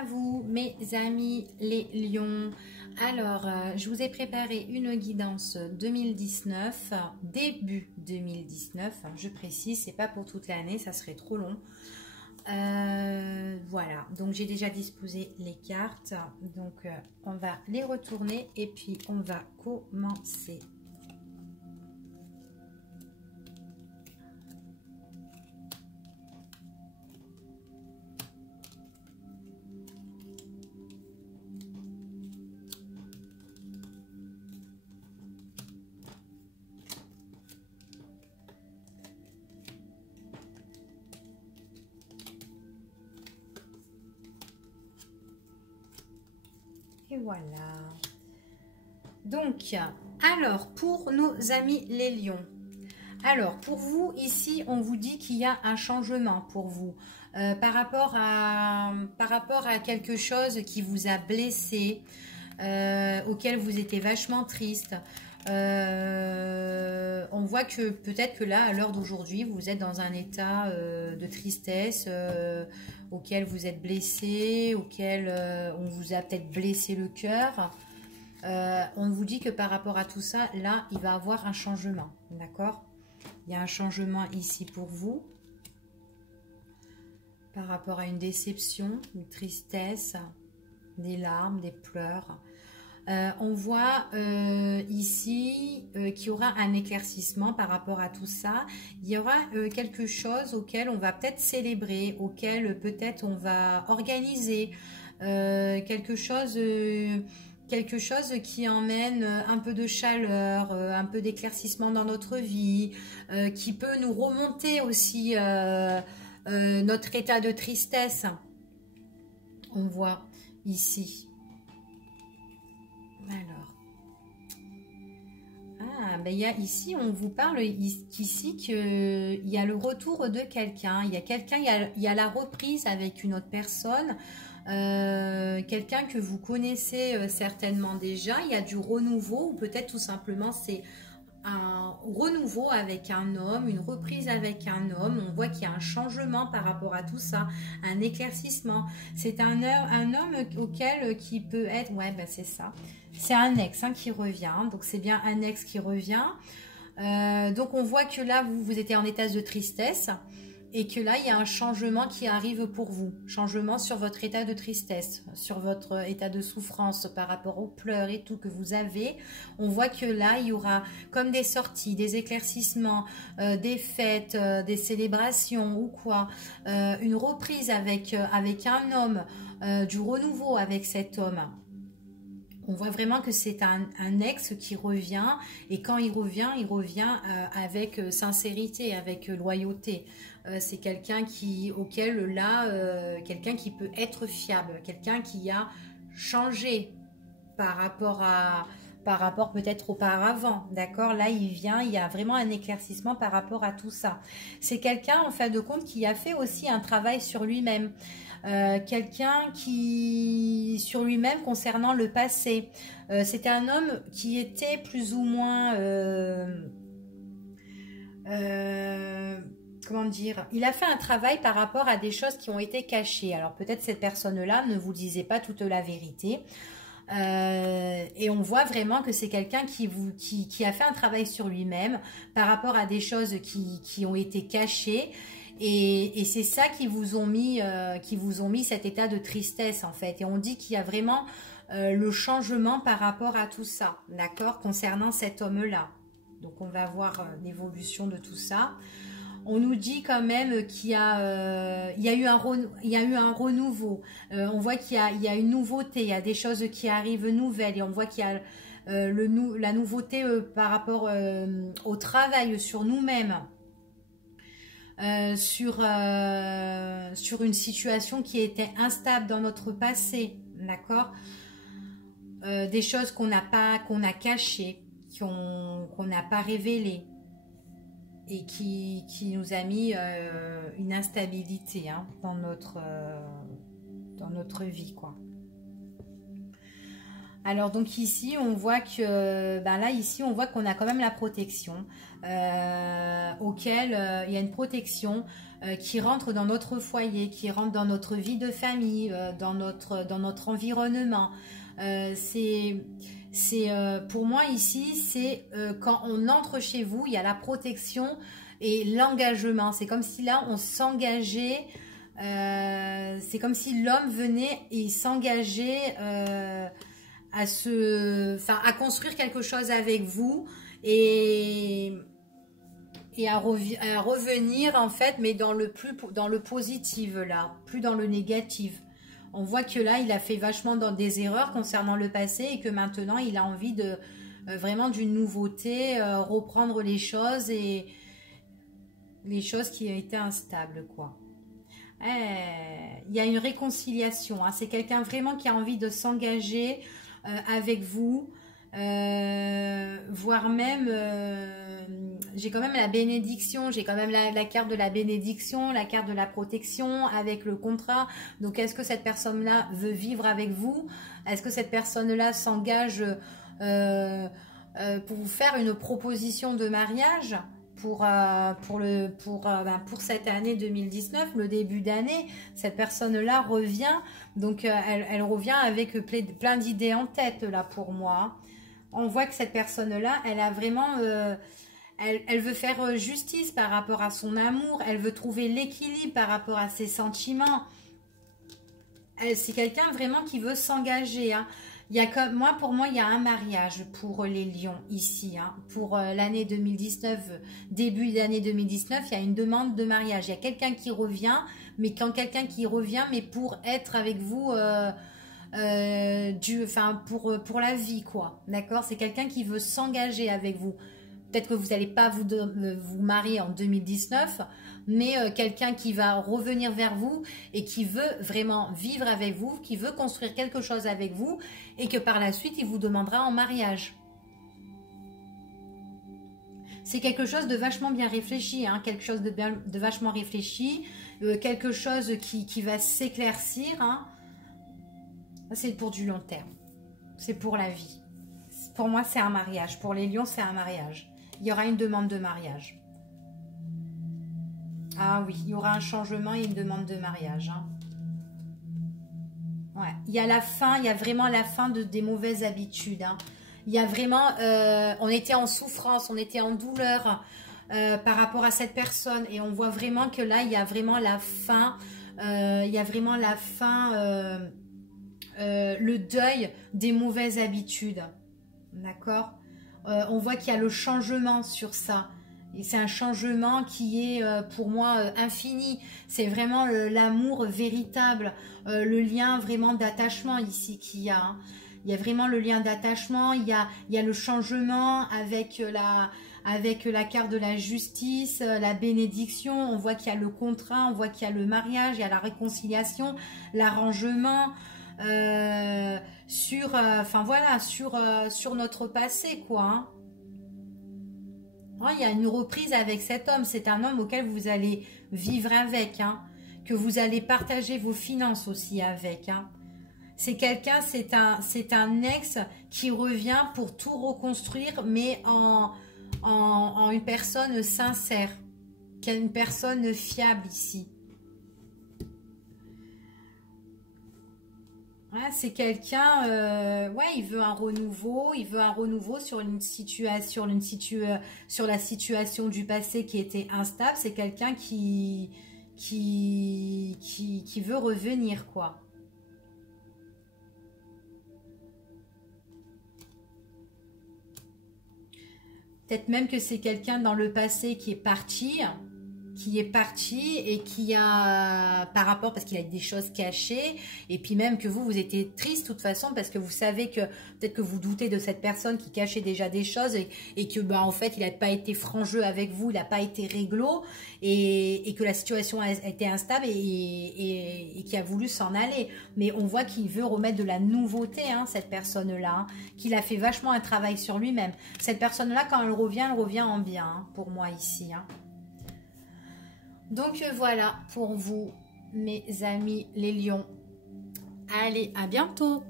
à vous, mes amis les lions. Alors, je vous ai préparé une guidance 2019, début 2019. Je précise, c'est pas pour toute l'année, ça serait trop long. Voilà, donc j'ai déjà disposé les cartes. Donc, on va les retourner et puis on va commencer. Et voilà. Donc, alors, pour nos amis les lions. Alors, pour vous, ici, on vous dit qu'il y a un changement pour vous. Par rapport à quelque chose qui vous a blessé, auquel vous étiez vachement triste. On voit que peut-être que là, à l'heure d'aujourd'hui, vous êtes dans un état de tristesse, auquel vous êtes blessé, auquel on vous a peut-être blessé le cœur. On vous dit que par rapport à tout ça, là, il va y avoir un changement, d'accord? Il y a un changement ici pour vous, par rapport à une déception, une tristesse, des larmes, des pleurs. On voit ici qu'il y aura un éclaircissement par rapport à tout ça. Il y aura quelque chose auquel on va peut-être célébrer, auquel peut-être on va organiser quelque chose qui emmène un peu de chaleur, un peu d'éclaircissement dans notre vie, qui peut nous remonter aussi notre état de tristesse. On voit ici. Alors, ben ici, on vous parle ici qu'il y a le retour de quelqu'un. Il y a la reprise avec une autre personne, quelqu'un que vous connaissez certainement déjà. Il y a du renouveau ou peut-être tout simplement c'est un renouveau avec un homme, une reprise avec un homme. On voit qu'il y a un changement par rapport à tout ça, un éclaircissement. C'est un homme auquel qui peut être, ouais, ben c'est ça. C'est un ex qui revient, donc c'est bien un ex qui revient. Donc on voit que là, vous étiez en état de tristesse et que là, il y a un changement qui arrive pour vous. Changement sur votre état de tristesse, sur votre état de souffrance par rapport aux pleurs et tout que vous avez. On voit que là, il y aura comme des sorties, des éclaircissements, des fêtes, des célébrations ou quoi. Une reprise avec un homme, du renouveau avec cet homme. On voit vraiment que c'est un ex qui revient et quand il revient avec sincérité, avec loyauté. C'est quelqu'un auquel là, quelqu'un qui peut être fiable, quelqu'un qui a changé par rapport peut-être auparavant, d'accord? Là, il y a vraiment un éclaircissement par rapport à tout ça. C'est quelqu'un, en fin de compte, qui a fait aussi un travail sur lui-même. Quelqu'un qui sur lui-même concernant le passé. C'était un homme qui était plus ou moins comment dire, il a fait un travail par rapport à des choses qui ont été cachées. Alors peut-être cette personne-là ne vous disait pas toute la vérité. Et on voit vraiment que c'est quelqu'un qui a fait un travail sur lui-même par rapport à des choses qui ont été cachées. Et c'est ça qui vous ont mis cet état de tristesse en fait. Et on dit qu'il y a vraiment le changement par rapport à tout ça, d'accord, concernant cet homme-là. Donc on va voir l'évolution de tout ça. On nous dit quand même qu'il y a eu un renouveau. On voit qu'il y a une nouveauté, il y a des choses qui arrivent nouvelles et on voit qu'il y a la nouveauté par rapport au travail sur nous-mêmes. Sur une situation qui était instable dans notre passé, d'accord, des choses qu'on a cachées, qu'on n'a pas révélées et qui nous a mis une instabilité dans notre vie, quoi. Alors donc ici on voit que ben là ici on voit qu'on a quand même la protection auquel il y a une protection qui rentre dans notre foyer, qui rentre dans notre vie de famille, dans notre environnement. Pour moi ici c'est quand on entre chez vous, il y a la protection et l'engagement. C'est comme si là on s'engageait. C'est comme si l'homme venait et s'engageait à construire quelque chose avec vous et à revenir en fait, mais dans le positif là, plus dans le négatif. On voit que là, il a fait vachement dans des erreurs concernant le passé et que maintenant, il a envie de vraiment d'une nouveauté, reprendre les choses et les choses qui ont été instables, quoi. Il y a une réconciliation, hein. C'est quelqu'un vraiment qui a envie de s'engager avec vous, voire même j'ai quand même la bénédiction, j'ai quand même la carte de la bénédiction, la carte de la protection avec le contrat. Donc est-ce que cette personne-là veut vivre avec vous? Est-ce que cette personne-là s'engage pour vous faire une proposition de mariage pour cette année 2019, le début d'année? Cette personne-là revient, donc elle revient avec plein d'idées en tête là pour moi. On voit que cette personne-là, elle a vraiment, elle veut faire justice par rapport à son amour, elle veut trouver l'équilibre par rapport à ses sentiments. C'est quelqu'un vraiment qui veut s'engager, hein. Pour moi, il y a un mariage pour les lions ici, hein. Pour l'année 2019, début d'année 2019, il y a une demande de mariage. Il y a quelqu'un qui revient, mais quand quelqu'un qui revient, mais pour être avec vous, pour la vie, quoi. D'accord? C'est quelqu'un qui veut s'engager avec vous. Peut-être que vous n'allez pas vous marier en 2019, mais quelqu'un qui va revenir vers vous et qui veut vraiment vivre avec vous, qui veut construire quelque chose avec vous et que par la suite, il vous demandera en mariage. C'est quelque chose de vachement bien réfléchi, hein, quelque chose de vachement réfléchi, quelque chose qui va s'éclaircir. Hein. C'est pour du long terme, c'est pour la vie. Pour moi, c'est un mariage. Pour les lions, c'est un mariage. Il y aura une demande de mariage. Ah oui, il y aura un changement et une demande de mariage. Hein. Ouais. Il y a la fin, il y a vraiment la fin des mauvaises habitudes. Hein. Il y a vraiment, on était en souffrance, on était en douleur par rapport à cette personne. Et on voit vraiment que là, il y a vraiment la fin. Il y a vraiment la fin, le deuil des mauvaises habitudes. D'accord ? On voit qu'il y a le changement sur ça. Et c'est un changement qui est pour moi infini. C'est vraiment l'amour véritable, le lien vraiment d'attachement ici qu'il y a. Hein. Il y a vraiment le lien d'attachement, il y a le changement avec la carte de la justice, la bénédiction. On voit qu'il y a le contrat, on voit qu'il y a le mariage, il y a la réconciliation, l'arrangement. Sur notre passé, quoi. Hein. Il y a une reprise avec cet homme. C'est un homme auquel vous allez vivre avec, hein, que vous allez partager vos finances aussi avec. Hein. C'est quelqu'un, c'est un ex qui revient pour tout reconstruire, mais en une personne sincère, qui est une personne fiable ici. Ouais, c'est quelqu'un, il veut un renouveau, sur sur la situation du passé qui était instable. C'est quelqu'un qui veut revenir, quoi. Peut-être même que c'est quelqu'un dans le passé qui est parti et qui a, par rapport, parce qu'il a des choses cachées, et puis même que vous étiez triste de toute façon, parce que vous savez que, peut-être que vous doutez de cette personne qui cachait déjà des choses, et que, en fait, il n'a pas été franc-jeu avec vous, il n'a pas été réglo, et que la situation a été instable, et qui a voulu s'en aller. Mais on voit qu'il veut remettre de la nouveauté, hein, cette personne-là, hein, qu'il a fait vachement un travail sur lui-même. Cette personne-là, quand elle revient en bien, hein, pour moi ici, hein. Donc voilà pour vous, mes amis les lions. Allez, à bientôt!